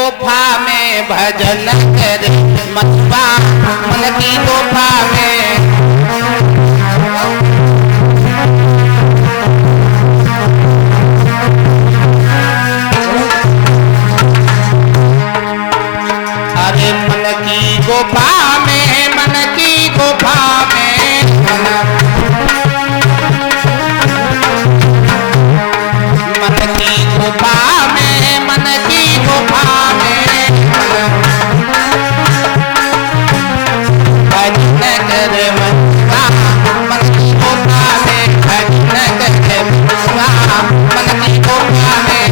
गुफा में भजन करे मथुरा मन की गुफा में। अरे मन की गुफा में, मन की गुफा में, मन की गुफा में, मन की गुफा में भजन करे मथुरा मन की गुफा में, भजन करे मथुरा मन की गुफा में।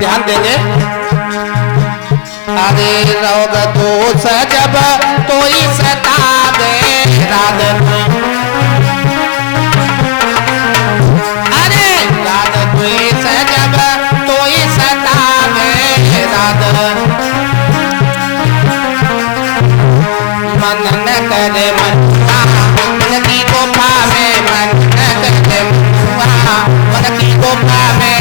ध्यान देंगे। अरे रोग दोष जब कोई सतावे राग, अरे राग द्वेष जब कोई सतावे राग, मन न करे मथुरा मन की गुफा में, मन न करे मथुरा मन की गुफा में।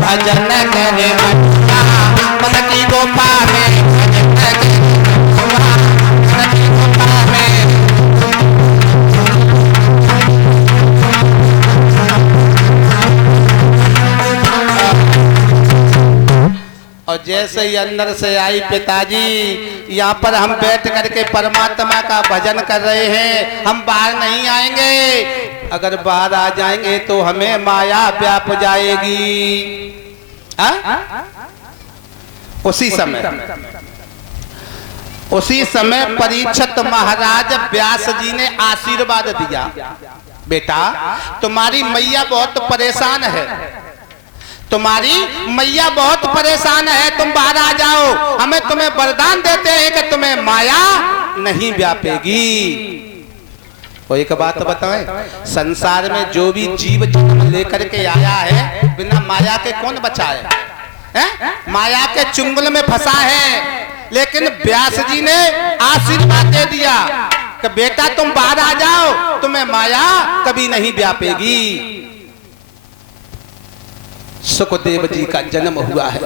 भजन करे मथुरा मन की गुफा में, भजन करे मथुरा मन की गुफा में। और जैसे ही अंदर से आई पिताजी, यहाँ पर हम बैठ करके परमात्मा का भजन कर रहे हैं, हम बाहर नहीं आएंगे। अगर बाहर आ जाएंगे तो हमें माया व्याप जाएगी। उसी समय परीक्षित महाराज व्यास जी ने आशीर्वाद दिया, बेटा तुम्हारी मैया बहुत परेशान है, तुम्हारी मैया बहुत परेशान है, तुम बाहर आ जाओ, हमें तुम्हें वरदान देते हैं कि तुम्हें माया नहीं व्यापेगी। वो एक बात बताएं, संसार में जो भी जीव जन्म लेकर के आया है बिना माया के कौन बचाए? माया के चुंगल में फंसा है, लेकिन व्यास जी ने आशीर्वाद दे दिया कि बेटा तुम बाहर आ जाओ, तुम्हें माया कभी नहीं व्यापेगी। सुखदेव जी का जन्म हुआ है,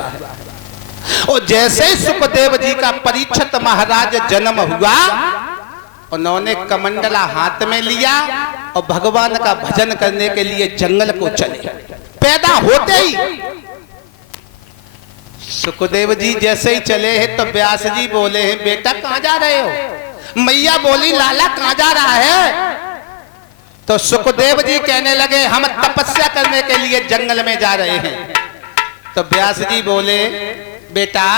और जैसे ही सुखदेव जी का परीक्षित महाराज जन्म हुआ, उन्होंने कमंडला हाथ में लिया और भगवान का भजन करने के लिए जंगल को चले। पैदा होते ही सुखदेव जी जैसे ही चले हैं तो व्यास जी बोले हैं, बेटा कहाँ जा रहे हो? मैया बोली, लाला कहाँ जा रहा है? तो सुखदेव जी कहने लगे, हम तपस्या करने के लिए जंगल में जा रहे हैं। तो व्यास जी बोले, बेटा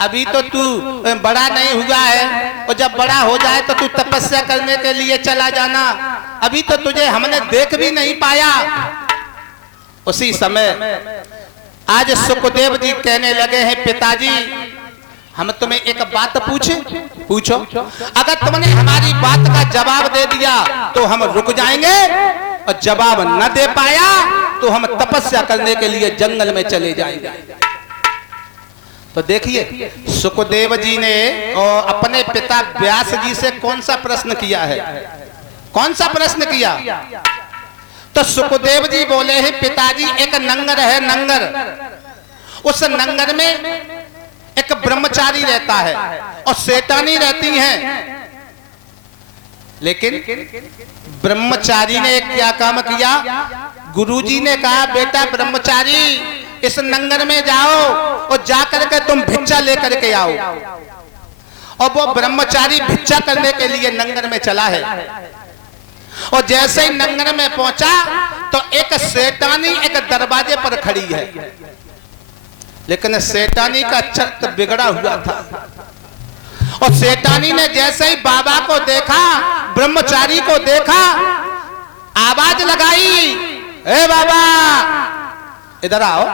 अभी तो तू बड़ा नहीं हुआ है, और जब बड़ा हो जाए तो तू तपस्या करने के लिए चला जाना, अभी तो तुझे हमने देख भी नहीं पाया। उसी समय आज सुखदेव जी कहने लगे हैं, पिताजी हम तुम्हें एक बात पूछो, अगर तुमने हमारी बात का जवाब दे दिया तो हम रुक जाएंगे, और जवाब न दे पाया तो हम तपस्या करने के लिए जंगल में चले जाएंगे। तो देखिए सुखदेव जी ने और अपने पिता व्यास जी से कौन सा प्रश्न किया है, कौन सा प्रश्न किया? तो सुखदेव जी बोले हैं, पिताजी एक नंगर है, नंगर, उस नंगर में एक ब्रह्मचारी रहता है और सेठानी रहती हैं, लेकिन ब्रह्मचारी ने एक क्या काम किया? गुरुजी ने कहा, बेटा ब्रह्मचारी इस नंगर में जाओ और जाकर के तुम भिक्षा लेकर के आओ। और वो ब्रह्मचारी भिक्षा करने के लिए नंगर में चला है, और जैसे ही नंगर में पहुंचा तो एक सेठानी एक दरवाजे पर खड़ी है, लेकिन सेठानी का चित्त बिगड़ा हुआ था। और सेठानी ने जैसे ही बाबा को देखा, ब्रह्मचारी को देखा, आवाज आवाज लगाई, ए बाबा इधर आओ,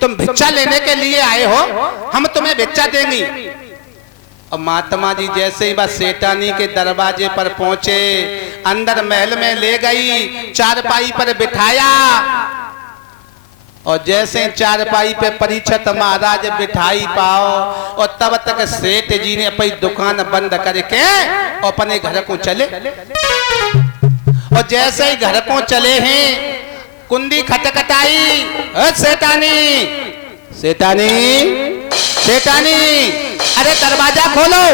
तुम भिक्षा लेने के लिए आए हो, हम तुम्हें भिक्षा देंगी। और महात्मा जी जैसे ही बस सेठानी के दरवाजे पर पहुंचे, अंदर महल में ले गई, चारपाई पर बिठाया, और जैसे चारपाई पे परीक्षित महाराज बिठाई पाओ, और तब तक सेठ जी ने अपनी दुकान बंद करके अपने घर को चले। और जैसे ही घर को चले हैं, कुंडी खटखटाई, सेठानी सेठानी सेठानी, अरे दरवाजा खोलो।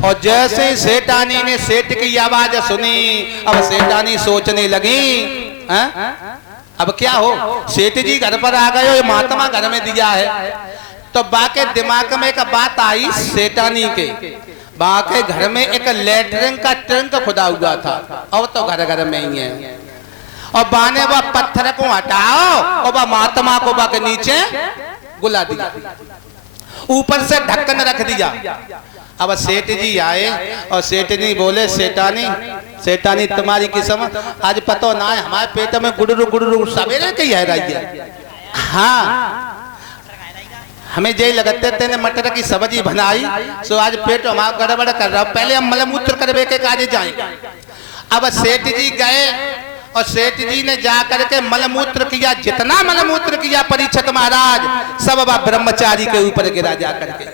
और जैसे ही सेठानी ने सेठ की आवाज सुनी, अब सेठानी सोचने लगी, अब क्या हो, सेठ जी घर पर आ गए हो, महात्मा घर में दिया है। तो बाके दिमाग में एक बात आई सेठानी के, बाके घर में एक लेटरिन का टैंक खुदा हुआ था, अब तो घर घर में ही है। और बाने वह पत्थर को हटाओ और वह महात्मा को बाके नीचे गुला दिया, ऊपर से ढक्कन रख दिया। अब सेठ जी आए और सेठ जी बोले, सेठानी सेठानी तुम्हारी किस्म आज पता ना है, हमारे पेट में गुडरू सवेरे कही है रही है। हाँ हमें यही लगते थे, मटर की सब्जी बनाई, सो आज पेट हमारा गड़बड़ कर रहा, पहले हम मलमूत्र करवे के काजे जाएंगे। अब सेठ जी गए और सेठ जी ने जाकर के मलमूत्र किया, जितना मलमूत्र किया परीक्षित महाराज सब अब ब्रह्मचारी के ऊपर गिरा जाकर के।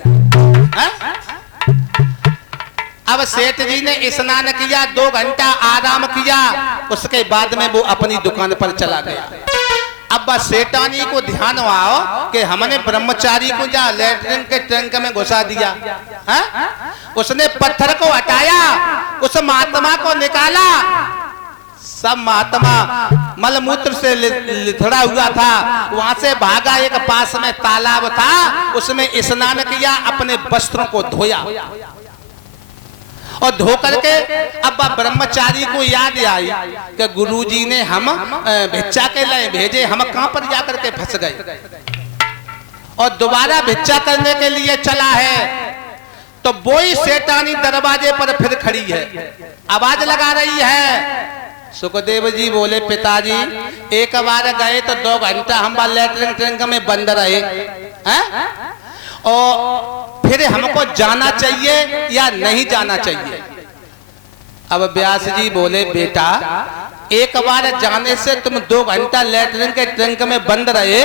अब सेठ जी ने स्नान किया, 2 घंटा आराम किया, उसके बाद में वो अपनी दुकान पर चला गया। अब बस सेठानी को ध्यान आओ कि हमने ब्रह्मचारी को जा लेटरिन के टैंक में घुसा दिया, उसने पत्थर को हटाया, उस महात्मा को निकाला, सब महात्मा मलमूत्र से लिथड़ा हुआ था, वहां से भागा, एक पास में तालाब था, उसमें स्नान किया, अपने वस्त्रों को धोया, और धो करके अब ब्रह्मचारी को याद आई कि गुरुजी ने हम भिक्षा के लिए भेजे, हम कहां पर जाकर के फंस गए, और दोबारा भिक्षा करने के लिए चला है। तो वही सेठानी दरवाजे पर फिर खड़ी है, आवाज लगा रही है। सुखदेव जी बोले, पिताजी एक बार गए तो 2 घंटा हम लेटरिन टैंक में बंद रहे हैं, और फिर हमको जाना चाहिए या नहीं जाना चाहिए। अब व्यास जी बोले, बेटा एक बार जाने से तुम 2 घंटा लेटरिन के टैंक में बंद रहे,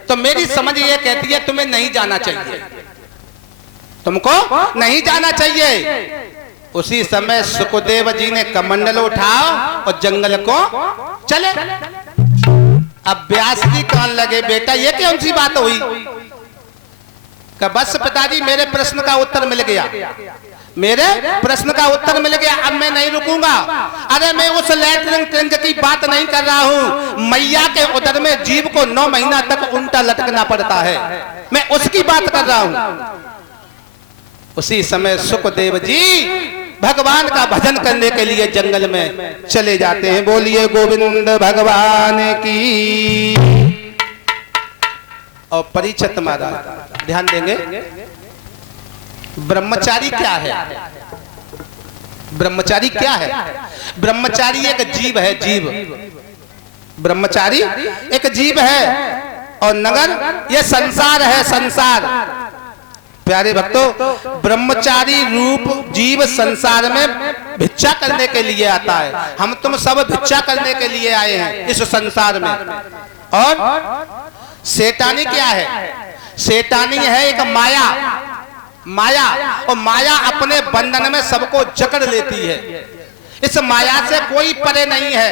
तो मेरी समझ ये कहती है तुम्हें नहीं जाना चाहिए, तुमको नहीं जाना चाहिए। उसी समय सुखदेव जी ने कमंडल उठाओ और जंगल को चले। अब व्यास जी कहने लगे, बेटा ये कौन सी बात हुई? कि बस पिताजी मेरे प्रश्न का उत्तर मिल गया, मेरे प्रश्न का उत्तर मिल गया, अब मैं नहीं रुकूंगा। अरे मैं उस लेटरिन टैंक की बात नहीं कर रहा हूँ, मैया के उदर में जीव को 9 महीना तक उल्टा लटकना पड़ता है, मैं उसकी बात कर रहा हूँ। उसी समय सुखदेव जी भगवान का भजन करने के लिए जंगल में चले जाते हैं। बोलिए गोविंद भगवान की। और परीक्षित महाराज ध्यान देंगे, ब्रह्मचारी क्या है? ब्रह्मचारी क्या है? ब्रह्मचारी एक जीव है, जीव। ब्रह्मचारी एक जीव है, और नगर ये संसार है, संसार। प्यारे भक्तों, ब्रह्मचारी रूप जीव संसार में भिक्षा करने के लिए आता है। हम तुम सब भिक्षा करने के लिए आए हैं इस संसार में। और सेठानी क्या है? सेठानी है एक माया, माया, और माया अपने बंधन में सबको जकड़ लेती है। इस माया से कोई परे नहीं है।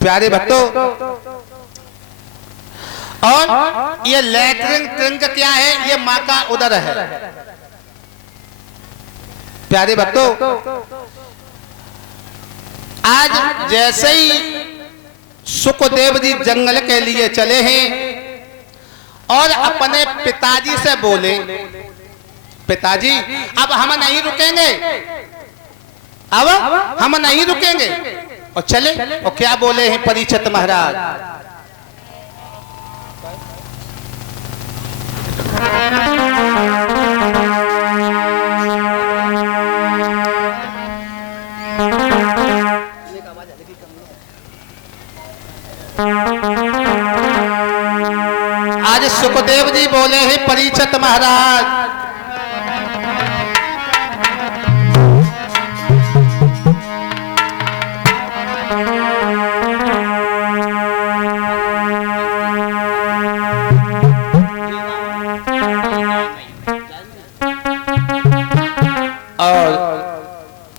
प्यारे भक्तों, और ये लेटरिन टैंक क्या है? ये माँ का उदर है। प्यारे भक्तों, आज जैसे ही सुखदेव जी जंगल के लिए चले हैं और अपने पिताजी से बोले, पिताजी अब हम नहीं रुकेंगे, अब हम नहीं रुकेंगे। और चले, और क्या बोले हैं परीक्षित महाराज? आज सुखदेव जी बोले हैं परीक्षित महाराज,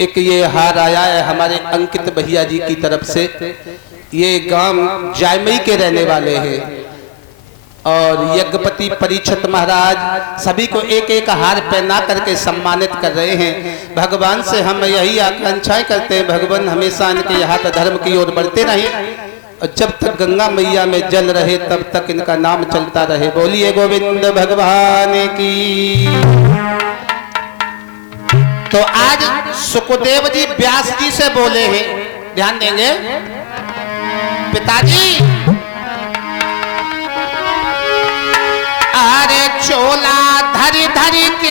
एक ये हार आया है हमारे अंकित भैया जी की तरफ से। ये गांव जायमई के रहने वाले हैं और यज्ञपति परीक्षित महाराज सभी को एक एक हार पहना करके सम्मानित कर रहे हैं। भगवान से हम यही आकांक्षाएं करते हैं, भगवान हमेशा इनके हाथ धर्म की ओर बढ़ते रहे और जब तक गंगा मैया में जल रहे तब तक इनका नाम चलता रहे। बोलिए गोविंद भगवान की। तो आज सुखदेव जी व्यास जी से बोले हैं, ध्यान देंगे। पिताजी अरे चोला धरी धरी